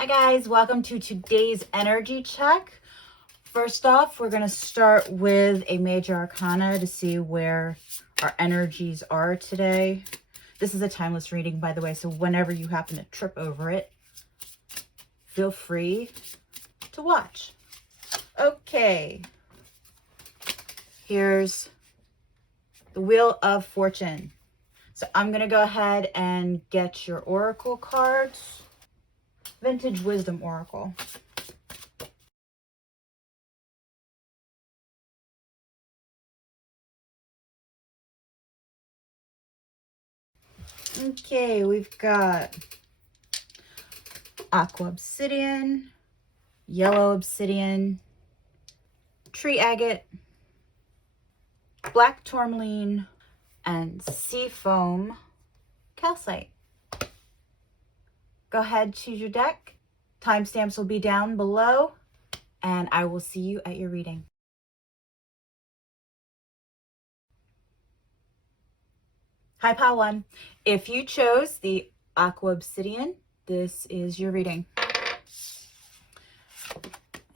Hi guys, welcome to today's energy check. First off, we're going to start with a major arcana to see where our energies are today. This is a timeless reading, by the way, so whenever you happen to trip over it, feel free to watch. Okay, here's the Wheel of Fortune. So I'm going to go ahead and get your oracle cards. Vintage Wisdom Oracle. Okay, we've got aqua obsidian, yellow obsidian, tree agate, black tourmaline, and sea foam calcite. Go ahead, choose your deck. Timestamps will be down below, and I will see you at your reading. Hi, Pile 1. If you chose the aqua obsidian, this is your reading.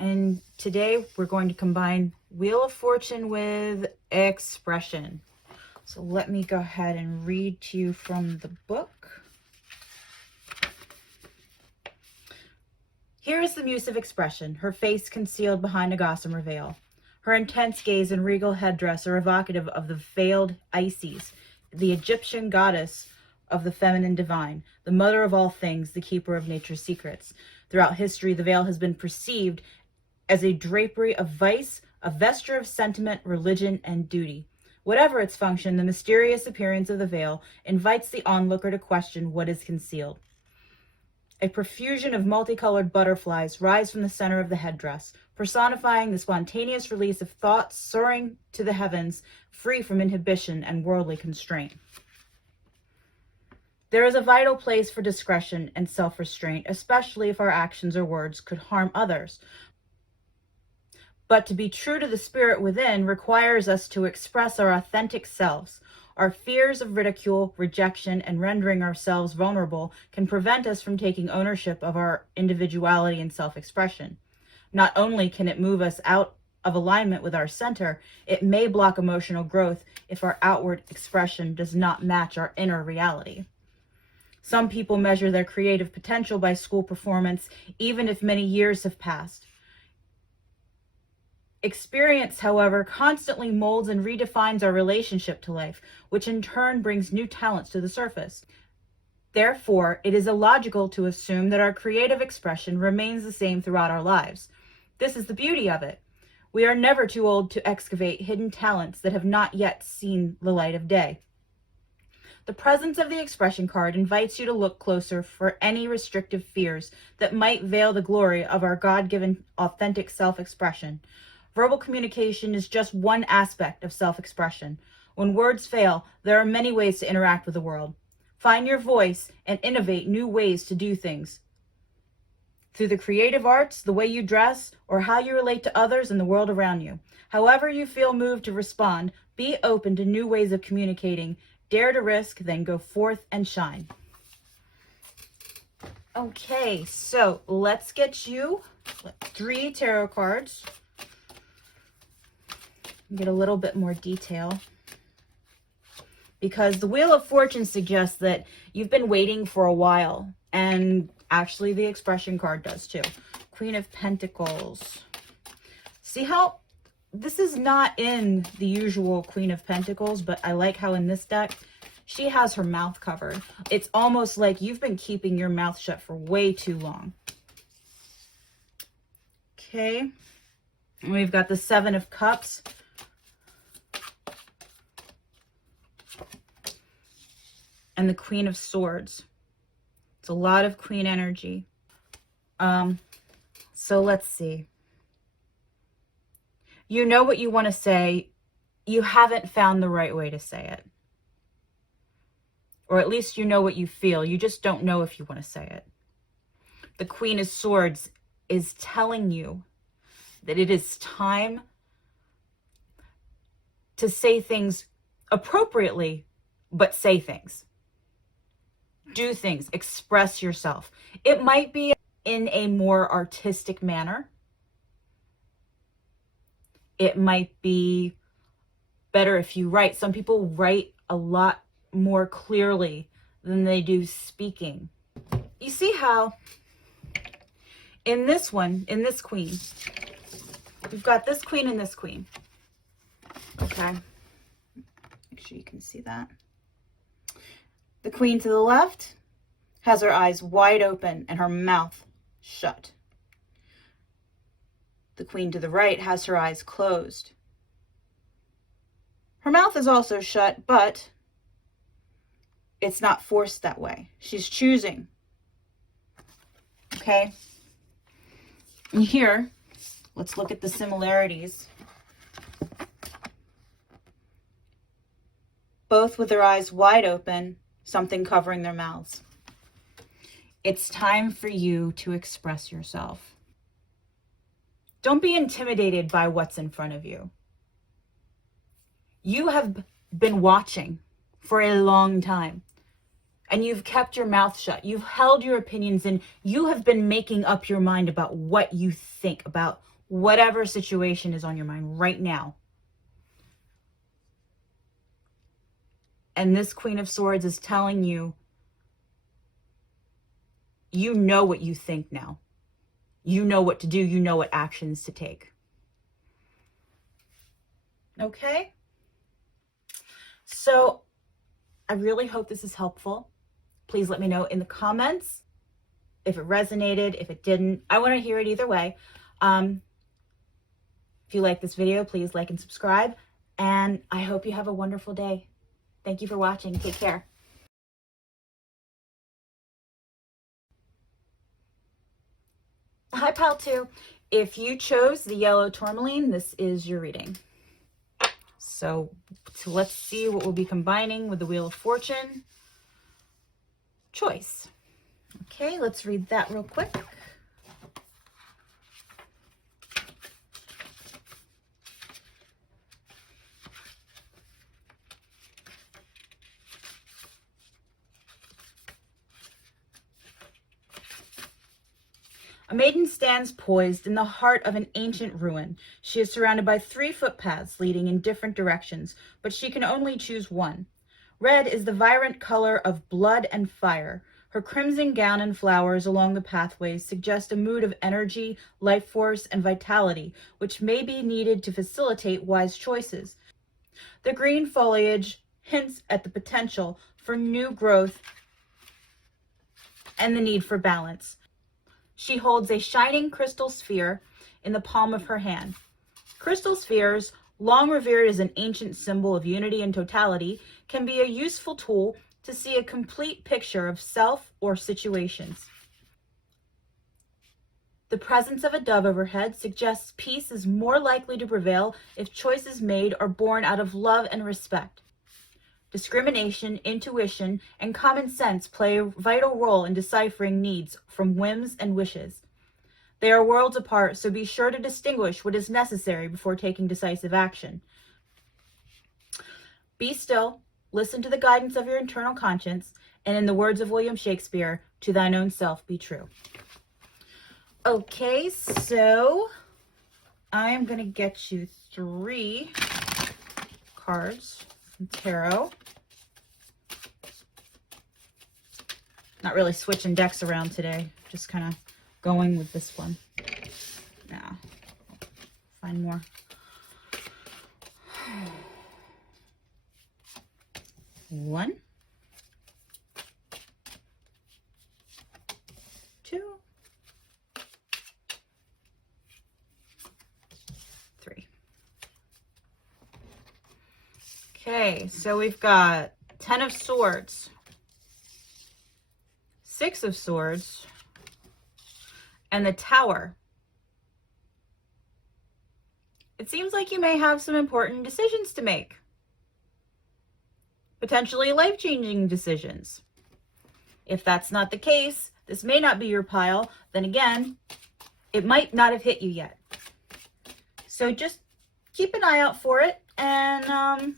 And today we're going to combine Wheel of Fortune with expression. So let me go ahead and read to you from the book. Here is the muse of expression, her face concealed behind a gossamer veil. Her intense gaze and regal headdress are evocative of the veiled Isis, the Egyptian goddess of the feminine divine, the mother of all things, the keeper of nature's secrets. Throughout history, the veil has been perceived as a drapery of vice, a vesture of sentiment, religion, and duty. Whatever its function, the mysterious appearance of the veil invites the onlooker to question what is concealed. A profusion of multicolored butterflies rise from the center of the headdress, personifying the spontaneous release of thoughts soaring to the heavens, free from inhibition and worldly constraint. There is a vital place for discretion and self-restraint, especially if our actions or words could harm others. But to be true to the spirit within requires us to express our authentic selves. Our fears of ridicule, rejection, and rendering ourselves vulnerable can prevent us from taking ownership of our individuality and self-expression. Not only can it move us out of alignment with our center, it may block emotional growth if our outward expression does not match our inner reality. Some people measure their creative potential by school performance, even if many years have passed. Experience, however, constantly molds and redefines our relationship to life, which in turn brings new talents to the surface. Therefore, it is illogical to assume that our creative expression remains the same throughout our lives. This is the beauty of it. We are never too old to excavate hidden talents that have not yet seen the light of day. The presence of the expression card invites you to look closer for any restrictive fears that might veil the glory of our God-given authentic self-expression. Verbal communication is just one aspect of self-expression. When words fail, there are many ways to interact with the world. Find your voice and innovate new ways to do things. Through the creative arts, the way you dress, or how you relate to others and the world around you. However you feel moved to respond, be open to new ways of communicating. Dare to risk, then go forth and shine. Okay, so let's get you 3 tarot cards. Get a little bit more detail, because the Wheel of Fortune suggests that you've been waiting for a while, and actually the expression card does too. Queen of Pentacles. See how this is not in the usual Queen of Pentacles, but I like how in this deck she has her mouth covered. It's almost like you've been keeping your mouth shut for way too long. Okay, and we've got the 7 of Cups. And the Queen of Swords. It's a lot of Queen energy. So let's see. You know what you want to say. You haven't found the right way to say it. Or at least you know what you feel. You just don't know if you want to say it. The Queen of Swords is telling you that it is time to say things appropriately, but say things. Do things, express yourself. It might be in a more artistic manner. It might be better if you write. Some people write a lot more clearly than they do speaking. You see how in this one, in this queen, we've got this queen and this queen. Okay. Make sure you can see that. The queen to the left has her eyes wide open and her mouth shut. The queen to the right has her eyes closed. Her mouth is also shut, but it's not forced that way. She's choosing. Okay? And here, let's look at the similarities. Both with their eyes wide open, something covering their mouths. It's time for you to express yourself. Don't be intimidated by what's in front of you. You have been watching for a long time, and you've kept your mouth shut. You've held your opinions in. You have been making up your mind about what you think about whatever situation is on your mind right now. And this Queen of Swords is telling you, you know what you think now. You know what to do. You know what actions to take. Okay? So I really hope this is helpful. Please let me know in the comments if it resonated, if it didn't. I want to hear it either way. If you like this video, please like and subscribe. And I hope you have a wonderful day. Thank you for watching. Take care. Hi, Pal 2. If you chose the yellow tourmaline, this is your reading. So let's see what we'll be combining with the Wheel of Fortune. Choice. Okay, let's read that real quick. A maiden stands poised in the heart of an ancient ruin. She is surrounded by 3 footpaths leading in different directions, but she can only choose one. Red is the vibrant color of blood and fire. Her crimson gown and flowers along the pathways suggest a mood of energy, life force, and vitality, which may be needed to facilitate wise choices. The green foliage hints at the potential for new growth and the need for balance. She holds a shining crystal sphere in the palm of her hand. Crystal spheres, long revered as an ancient symbol of unity and totality, can be a useful tool to see a complete picture of self or situations. The presence of a dove overhead suggests peace is more likely to prevail if choices made are born out of love and respect. Discrimination, intuition, and common sense play a vital role in deciphering needs from whims and wishes. They are worlds apart, so be sure to distinguish what is necessary before taking decisive action. Be still, listen to the guidance of your internal conscience, and in the words of William Shakespeare, to thine own self be true. Okay, so I'm going to get you 3 cards from tarot. Not really switching decks around today, just kind of going with this one. Now, find more. One, 2, 3. Okay, so we've got 10 of Swords, 6 of Swords, and the Tower. It seems like you may have some important decisions to make. Potentially life-changing decisions. If that's not the case, this may not be your pile. Then again, it might not have hit you yet. So just keep an eye out for it. And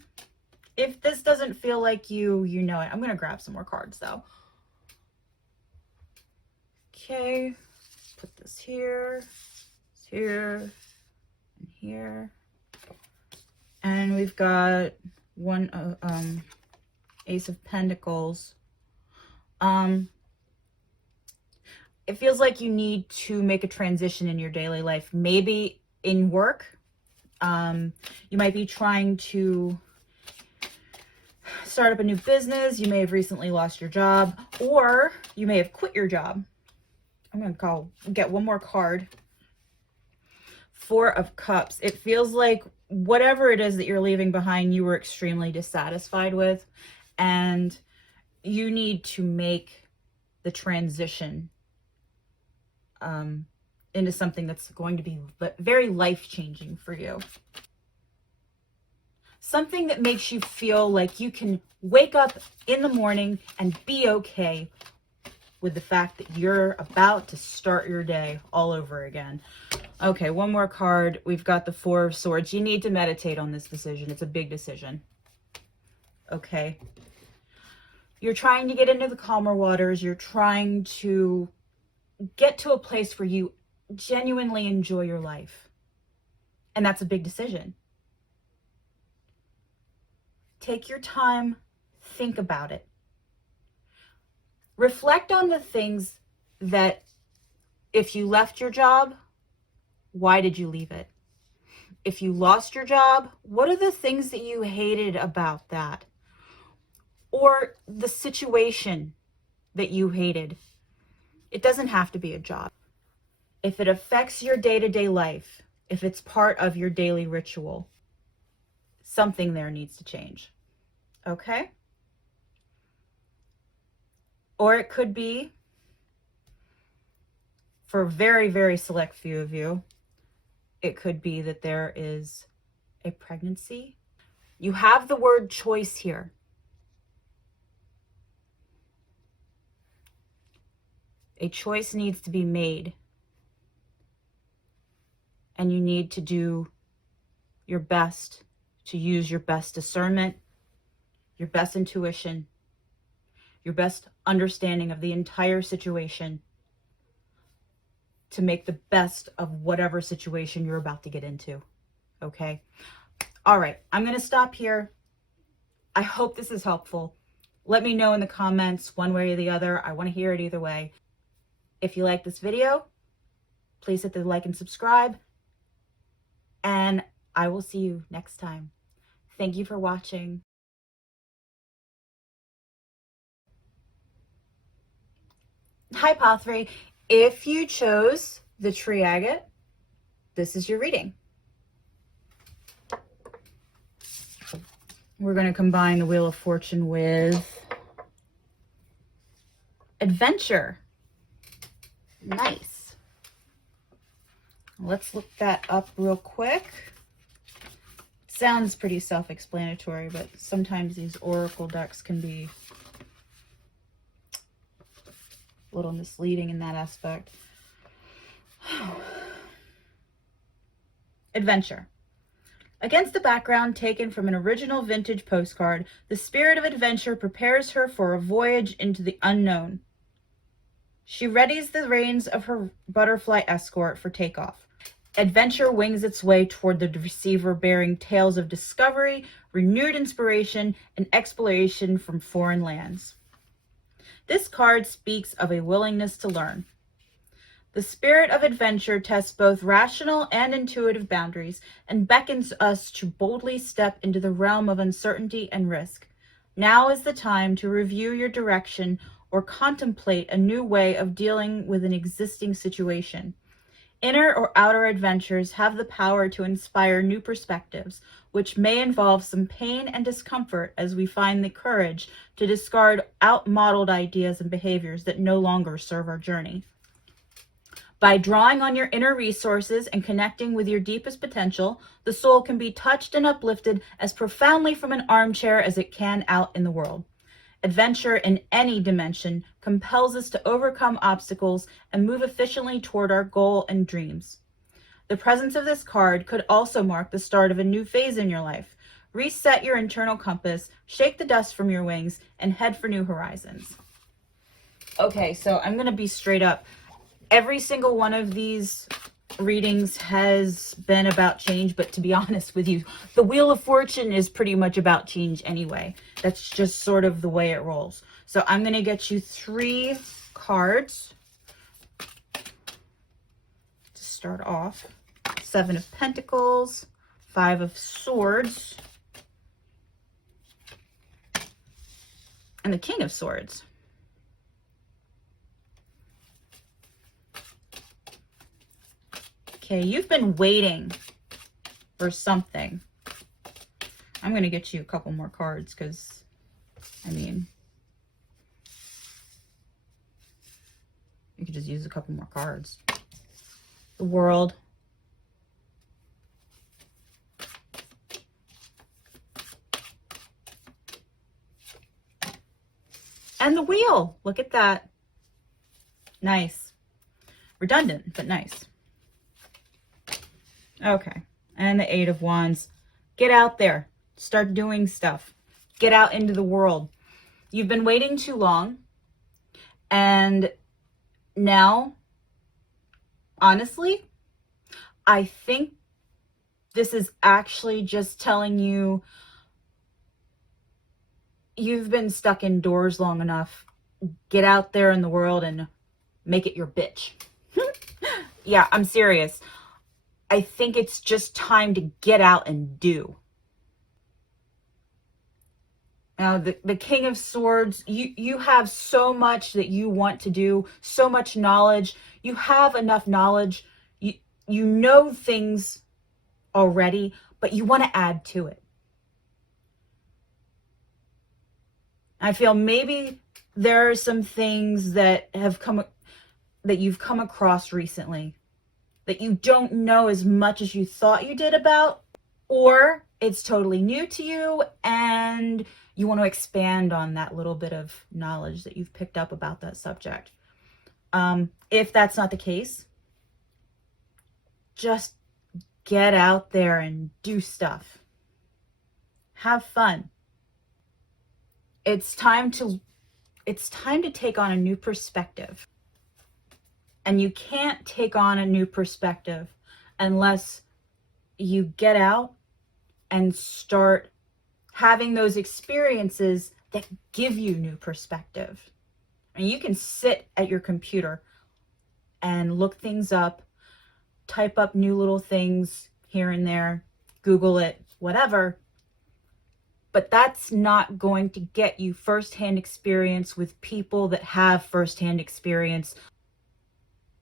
if this doesn't feel like you know it, I'm going to grab some more cards though. Okay, put this here, here, and here. And we've got one Ace of Pentacles. It feels like you need to make a transition in your daily life, maybe in work. You might be trying to start up a new business. You may have recently lost your job, or you may have quit your job. I'm going to get one more card. Four of Cups. It feels like whatever it is that you're leaving behind, you were extremely dissatisfied with, and you need to make the transition into something that's going to be very life-changing for you. Something that makes you feel like you can wake up in the morning and be okay with the fact that you're about to start your day all over again. Okay, one more card. We've got the Four of Swords. You need to meditate on this decision. It's a big decision. Okay. You're trying to get into the calmer waters. You're trying to get to a place where you genuinely enjoy your life. And that's a big decision. Take your time. Think about it. Reflect on the things that, if you left your job, why did you leave it? If you lost your job, what are the things that you hated about that? Or the situation that you hated. It doesn't have to be a job. If it affects your day-to-day life, if it's part of your daily ritual, something there needs to change. Okay? Or it could be, for a very, very select few of you, it could be that there is a pregnancy. You have the word choice here. A choice needs to be made. And you need to do your best to use your best discernment, your best intuition, your best understanding of the entire situation to make the best of whatever situation you're about to get into. Okay? All right, I'm going to stop here. I hope this is helpful. Let me know in the comments one way or the other. I want to hear it either way. If you like this video, please hit the like and subscribe. And I will see you next time. Thank you for watching. Hi, Pathray. If you chose the tree agate, this is your reading. We're going to combine the Wheel of Fortune with Adventure. Nice. Let's look that up real quick. Sounds pretty self-explanatory, but sometimes these oracle decks can be a little misleading in that aspect. Adventure. Against the background taken from an original vintage postcard, the spirit of adventure prepares her for a voyage into the unknown. She readies the reins of her butterfly escort for takeoff. Adventure wings its way toward the receiver, bearing tales of discovery, renewed inspiration, and exploration from foreign lands. This card speaks of a willingness to learn. The spirit of adventure tests both rational and intuitive boundaries and beckons us to boldly step into the realm of uncertainty and risk. Now is the time to review your direction or contemplate a new way of dealing with an existing situation. Inner or outer adventures have the power to inspire new perspectives, which may involve some pain and discomfort as we find the courage to discard outmodeled ideas and behaviors that no longer serve our journey. By drawing on your inner resources and connecting with your deepest potential, the soul can be touched and uplifted as profoundly from an armchair as it can out in the world. Adventure in any dimension compels us to overcome obstacles and move efficiently toward our goal and dreams. The presence of this card could also mark the start of a new phase in your life. Reset your internal compass, shake the dust from your wings, and head for new horizons. Okay, so I'm going to be straight up. Every single one of these readings has been about change, but to be honest with you, the Wheel of Fortune is pretty much about change anyway. That's just sort of the way it rolls. So I'm going to get you 3 cards to start off. 7 of Pentacles, 5 of Swords, and the King of Swords. Okay, you've been waiting for something. I'm going to get you a couple more cards because, I mean, you could just use a couple more cards. The World. And the Wheel. Look at that. Nice. Redundant, but nice. Okay. And the 8 of Wands. Get out there. Start doing stuff. Get out into the world. You've been waiting too long. And now, honestly, I think this is actually just telling you you've been stuck indoors long enough. Get out there in the world and make it your bitch. Yeah, I'm serious. I think it's just time to get out and do. Now, the King of Swords, you have so much that you want to do, so much knowledge. You have enough knowledge. You know things already, but you want to add to it. I feel maybe there are some things that you've come across recently that you don't know as much as you thought you did about, or it's totally new to you and you want to expand on that little bit of knowledge that you've picked up about that subject. If that's not the case, just get out there and do stuff. Have fun. It's time to take on a new perspective. And you can't take on a new perspective unless you get out and start having those experiences that give you new perspective. And you can sit at your computer and look things up, type up new little things here and there, Google it, whatever. But that's not going to get you firsthand experience with people that have firsthand experience.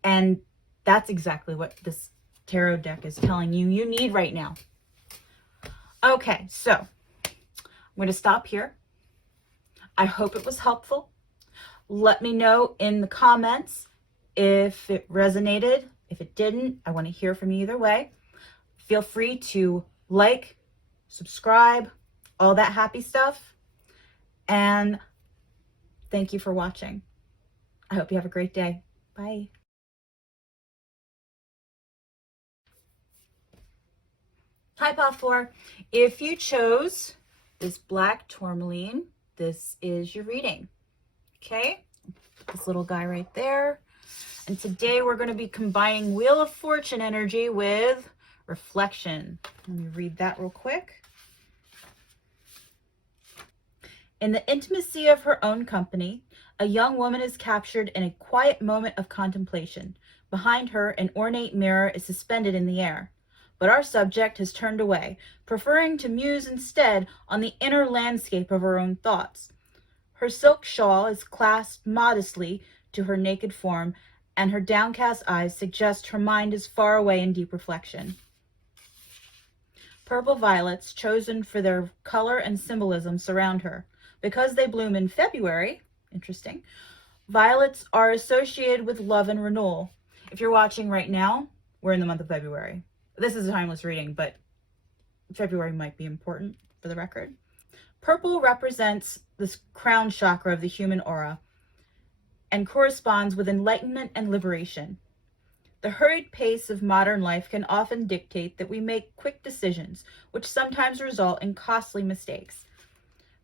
And that's exactly what this tarot deck is telling you need right now. Okay, so I'm going to stop here. I hope it was helpful. Let me know in the comments if it resonated. If it didn't, I want to hear from you either way. Feel free to like, subscribe, all that happy stuff. And thank you for watching. I hope you have a great day. Bye. Hi, Pile 4. If you chose this black tourmaline, this is your reading. Okay? This little guy right there. And today we're going to be combining Wheel of Fortune energy with reflection. Let me read that real quick. In the intimacy of her own company, a young woman is captured in a quiet moment of contemplation. Behind her, an ornate mirror is suspended in the air. But our subject has turned away, preferring to muse instead on the inner landscape of her own thoughts. Her silk shawl is clasped modestly to her naked form, and her downcast eyes suggest her mind is far away in deep reflection. Purple violets, chosen for their color and symbolism, surround her. Because they bloom in February, interesting, violets are associated with love and renewal. If you're watching right now, we're in the month of February. This is a timeless reading, but February might be important for the record. Purple represents the crown chakra of the human aura and corresponds with enlightenment and liberation. The hurried pace of modern life can often dictate that we make quick decisions, which sometimes result in costly mistakes.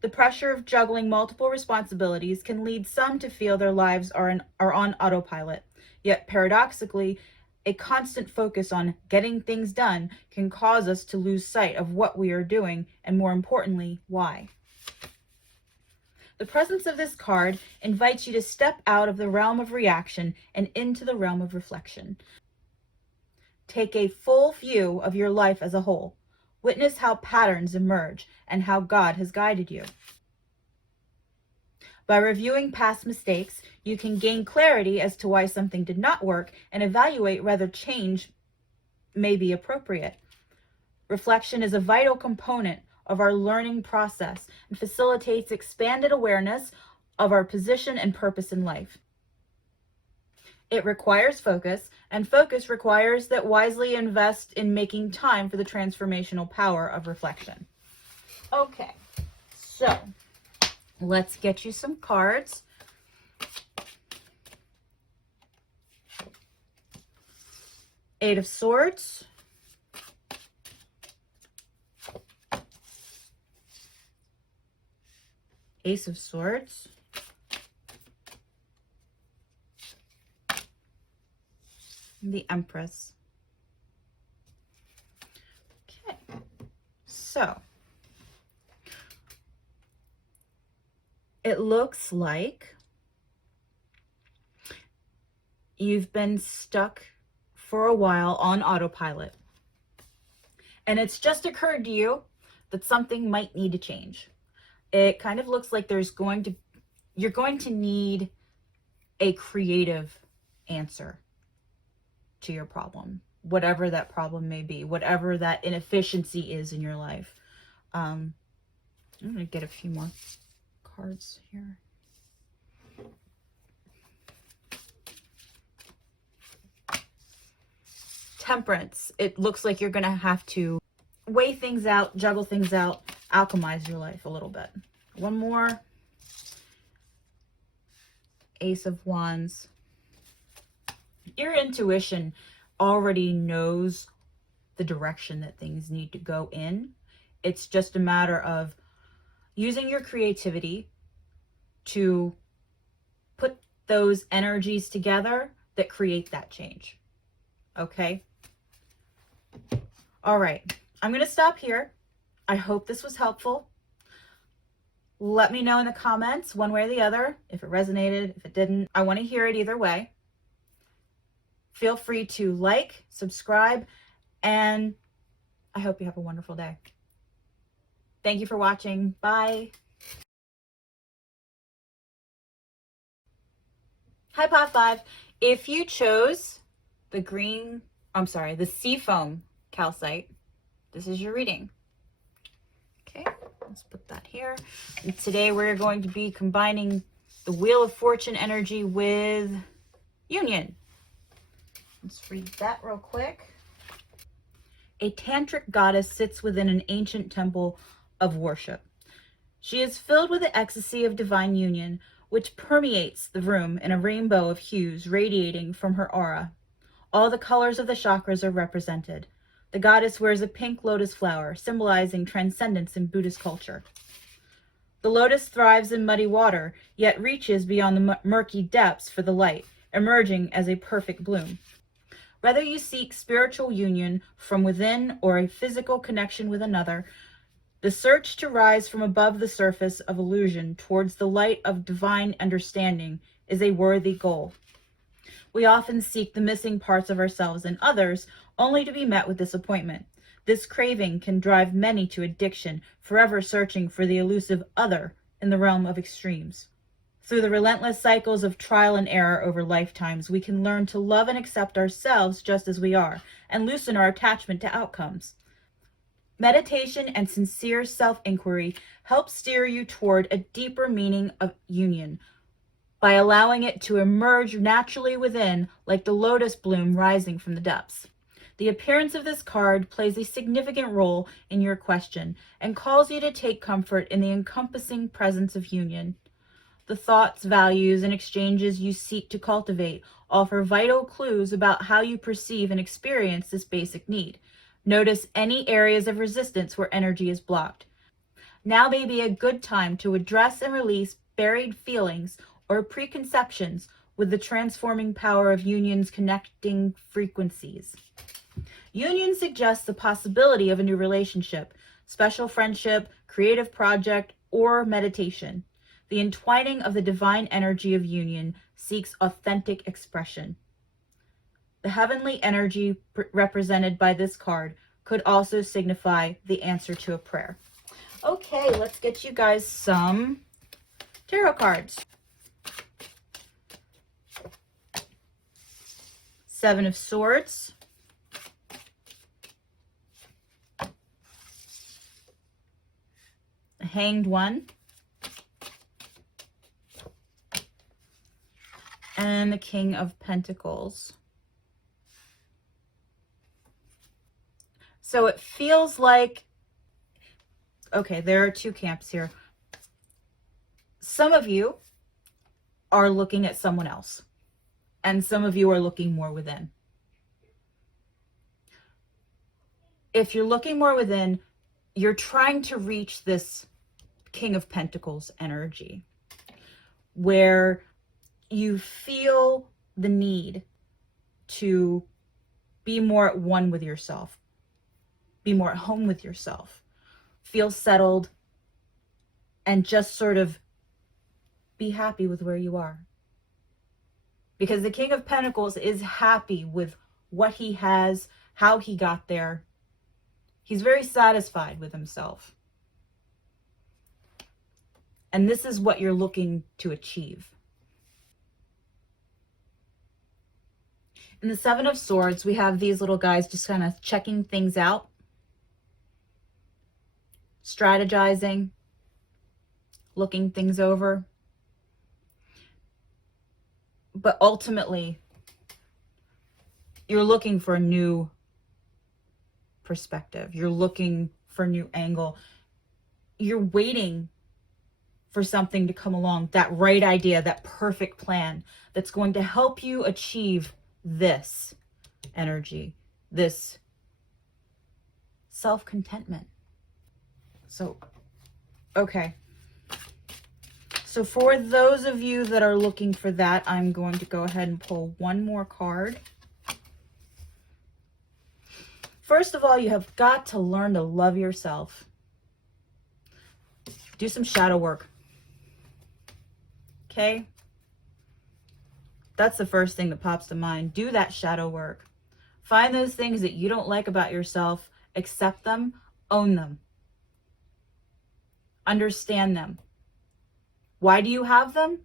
The pressure of juggling multiple responsibilities can lead some to feel their lives are on autopilot, Yet paradoxically, a constant focus on getting things done can cause us to lose sight of what we are doing and, more importantly, why. The presence of this card invites you to step out of the realm of reaction and into the realm of reflection. Take a full view of your life as a whole. Witness how patterns emerge and how God has guided you. By reviewing past mistakes, you can gain clarity as to why something did not work and evaluate whether change may be appropriate. Reflection is a vital component of our learning process and facilitates expanded awareness of our position and purpose in life. It requires focus, and focus requires that wisely invest in making time for the transformational power of reflection. Okay, so let's get you some cards. Eight of Swords. Ace of Swords. The Empress. Okay, so it looks like you've been stuck for a while on autopilot, and it's just occurred to you that something might need to change. It kind of looks like you're going to need a creative answer to your problem, whatever that problem may be, whatever that inefficiency is in your life. I'm going to get a few more cards here. Temperance. It looks like you're going to have to weigh things out, juggle things out, alchemize your life a little bit. One more. Ace of Wands. Your intuition already knows the direction that things need to go in. It's just a matter of using your creativity to put those energies together that create that change. Okay? All right. I'm going to stop here. I hope this was helpful. Let me know in the comments, one way or the other, if it resonated, if it didn't. I want to hear it either way. Feel free to like, subscribe, and I hope you have a wonderful day. Thank you for watching. Bye. Hi, Pot 5. If you chose the seafoam calcite, this is your reading. Okay, let's put that here. And today we're going to be combining the Wheel of Fortune energy with Union. Let's read that real quick. A tantric goddess sits within an ancient temple of worship. She is filled with the ecstasy of divine union, which permeates the room in a rainbow of hues radiating from her aura. All the colors of the chakras are represented. The goddess wears a pink lotus flower, symbolizing transcendence in Buddhist culture. The lotus thrives in muddy water, yet reaches beyond the murky depths for the light, emerging as a perfect bloom. Whether you seek spiritual union from within or a physical connection with another, the search to rise from above the surface of illusion towards the light of divine understanding is a worthy goal. We often seek the missing parts of ourselves in others, only to be met with disappointment. This craving can drive many to addiction, forever searching for the elusive other in the realm of extremes. Through the relentless cycles of trial and error over lifetimes, we can learn to love and accept ourselves just as we are, and loosen our attachment to outcomes. Meditation and sincere self-inquiry help steer you toward a deeper meaning of union by allowing it to emerge naturally within, like the lotus bloom rising from the depths. The appearance of this card plays a significant role in your question and calls you to take comfort in the encompassing presence of union. The thoughts, values, and exchanges you seek to cultivate offer vital clues about how you perceive and experience this basic need. Notice any areas of resistance where energy is blocked. Now may be a good time to address and release buried feelings or preconceptions with the transforming power of union's connecting frequencies. Union suggests the possibility of a new relationship, special friendship, creative project, or meditation. The entwining of the divine energy of union seeks authentic expression. The heavenly energy represented by this card could also signify the answer to a prayer. Okay, let's get you guys some tarot cards. Seven of Swords. The Hanged One. And the King of Pentacles. So it feels like, okay, there are two camps here. Some of you are looking at someone else, and some of you are looking more within. If you're looking more within, you're trying to reach this King of Pentacles energy, where you feel the need to be more at one with yourself, be more at home with yourself, feel settled, and just sort of be happy with where you are. Because the King of Pentacles is happy with what he has, how he got there. He's very satisfied with himself. And this is what you're looking to achieve. In the Seven of Swords, we have these little guys just kind of checking things out, strategizing, looking things over. But ultimately, you're looking for a new perspective. You're looking for a new angle. You're waiting for something to come along, that right idea, that perfect plan that's going to help you achieve this energy, this self-contentment. So, okay. So for those of you that are looking for that, I'm going to go ahead and pull one more card. First of all, you have got to learn to love yourself. Do some shadow work. Okay? That's the first thing that pops to mind. Do that shadow work. Find those things that you don't like about yourself, accept them, own them. Understand them. Why do you have them?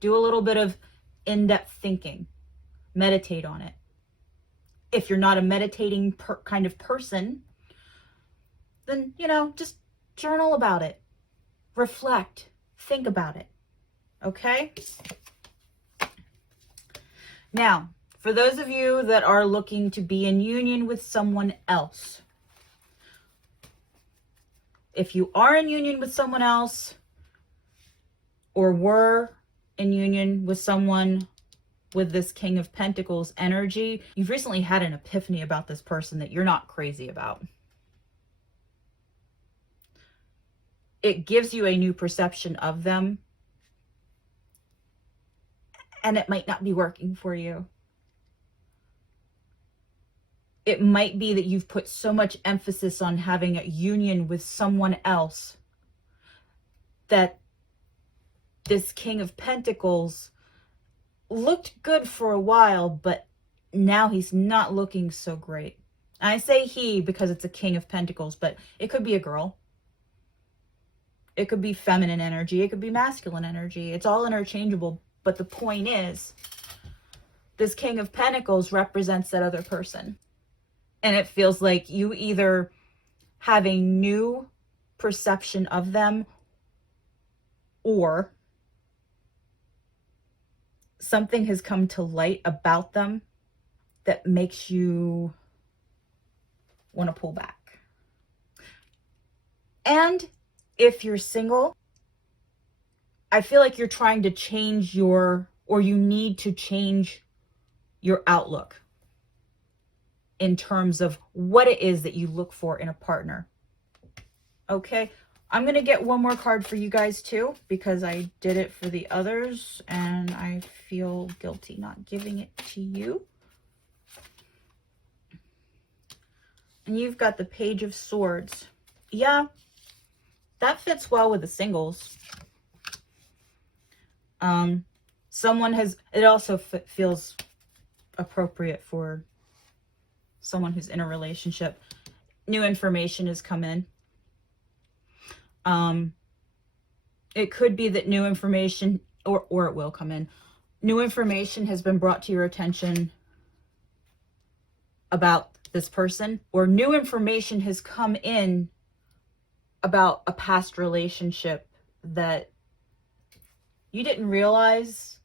Do a little bit of in-depth thinking. Meditate on it. If you're not a meditating kind of person, then, just journal about it. Reflect. Think about it. Okay? Now, for those of you that are looking to be in union with someone else, if you are in union with someone else, or were in union with someone with this King of Pentacles energy, you've recently had an epiphany about this person that you're not crazy about. It gives you a new perception of them, and it might not be working for you. It might be that you've put so much emphasis on having a union with someone else that this King of Pentacles looked good for a while, but now he's not looking so great. I say he because it's a King of Pentacles, but it could be a girl. It could be feminine energy. It could be masculine energy. It's all interchangeable. But the point is, this King of Pentacles represents that other person. And it feels like you either have a new perception of them, or something has come to light about them that makes you want to pull back. And if you're single, I feel like you're trying to change you need to change your outlook in terms of what it is that you look for in a partner. Okay? I'm going to get one more card for you guys too, because I did it for the others and I feel guilty not giving it to you. And you've got the Page of Swords. Yeah, that fits well with the singles. Someone has, it also feels appropriate for someone who's in a relationship. New information has come in. It could be that new information, or it will come in. New information has been brought to your attention about this person, or new information has come in about a past relationship that you didn't realize.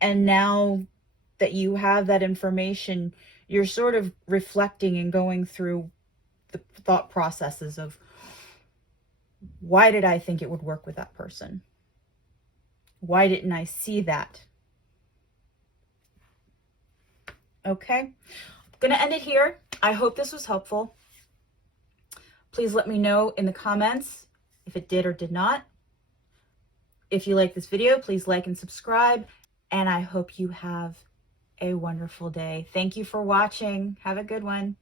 And now that you have that information, you're sort of reflecting and going through the thought processes of, why did I think it would work with that person? Why didn't I see that? Okay, I'm going to end it here. I hope this was helpful. Please let me know in the comments if it did or did not. If you like this video, please like and subscribe. And I hope you have a wonderful day. Thank you for watching. Have a good one.